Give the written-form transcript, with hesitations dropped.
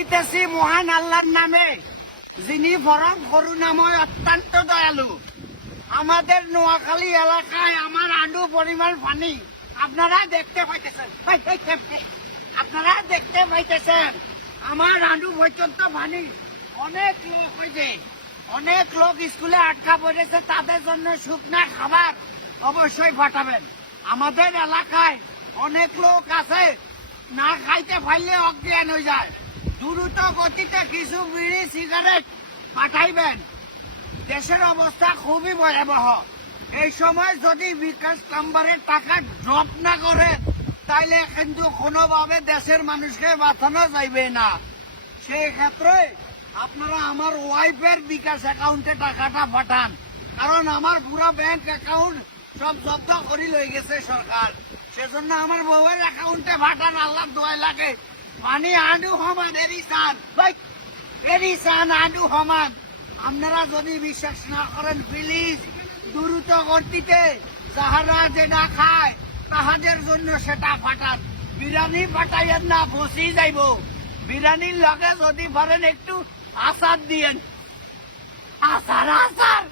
করিতেছি মহান আল্লাহর নামে, যিনি পরম করুণাময় অত্যন্ত দয়ালু। আমাদের নোয়াখালী এলাকায় আমার আন্ডু পরিমাণ পানি আপনারা দেখতে পাইতেছেন, আপনারা দেখতে পাইতেছেন আমার আন্ডু পর্যন্ত পানি। অনেক লোক হয়েছে, অনেক লোক স্কুলে আটকা পড়েছে, তাদের জন্য শুকনা খাবার অবশ্যই পাঠাবেন। আমাদের এলাকায় অনেক লোক আছে না খাইতে পারলে অজ্ঞান হয়ে যায়, দ্রুত গতিতে কিছু বিড়ি সিগারেট পাঠাইবেন। দেশের অবস্থা খুবই ভয়াবহ। এই সময় যদি বিকাশ নাম্বারের টাকা ড্রপ না করে তাইলে কিন্তু কোনোভাবে দেশের মানুষকে বাঁচানো যাইবে না। সেই ক্ষেত্রে আপনারা আমার ওয়াইফের বিকাশ অ্যাকাউন্টে টাকাটা পাঠান, কারণ আমার পুরো ব্যাংক অ্যাকাউন্ট সব জব্দ করে লই গেছে সরকার। সেজন্য আমার বউয়ের অ্যাকাউন্টে পাঠান, আল্লাহ দোয়া লাগে। পানি আন্ডু হমান এরিসান ভাই, এরিসান আন্ডু হমান। আপনারা যদি বিশ্বাস না করেন প্লিজ দ্রুত গতিতে যাহারা যেটা খায় তাহাদের জন্য সেটা পাঠান। বিরিয়ানি পাঠাইয়েন না, বসি যাইব। বিরিয়ানির লগে যদি পারেন একটু আচার দিয়েন, আচার আচার